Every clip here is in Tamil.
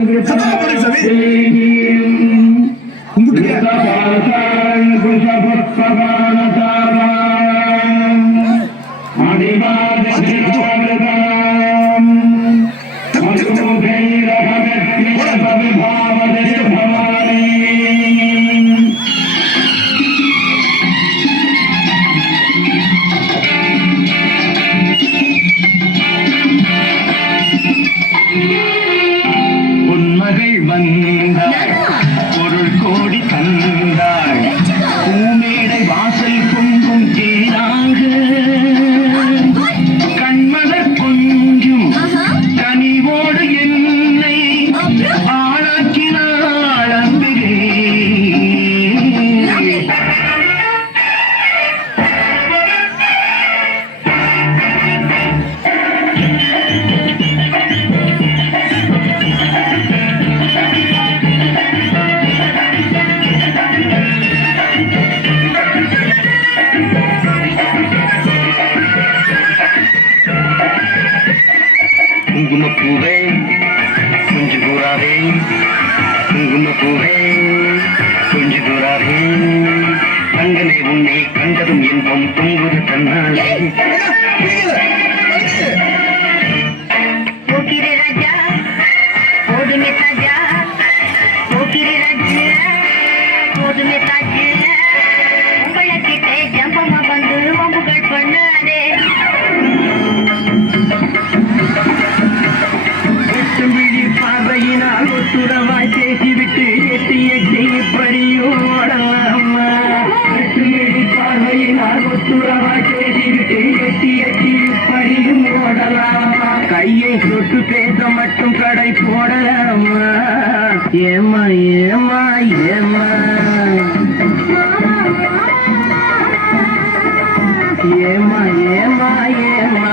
Vous avez. குங்குமப்பூவே குஞ்சு பூராவே குங்குமப்பூவே ஏமா ஏமா ஏமா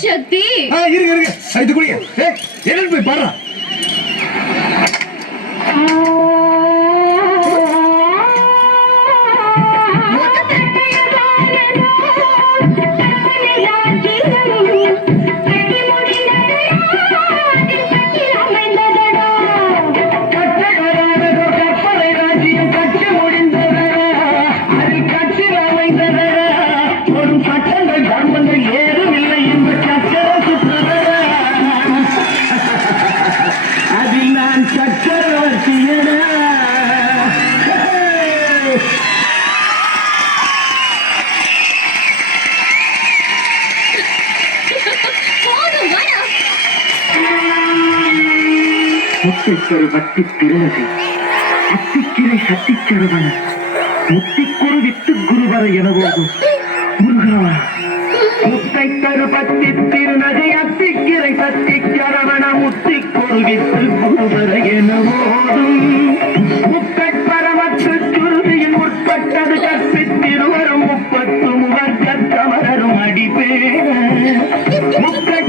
சக்தி இருங்க இருங்க. இது குடிங்க என்னன்னு போய் பாடுறா. முத்துச்சொரு வட்டி திருவதி அத்திக்கிளை சத்திச்சருவன முத்திக்குரு வித்து குருவர எனவோது முருகா முத்தை தரு பத்தி திருநகை அத்திக்கிளை சத்திச்சரவண முத்திக்குரு வித்து குருவர எனவோதும் முத்தை பரமற்று சுருதியின் உட்பட்டது கற்பித்திருவரும் முப்பத்து முகர் கற்றமரரும் அடிப்பே முத்தை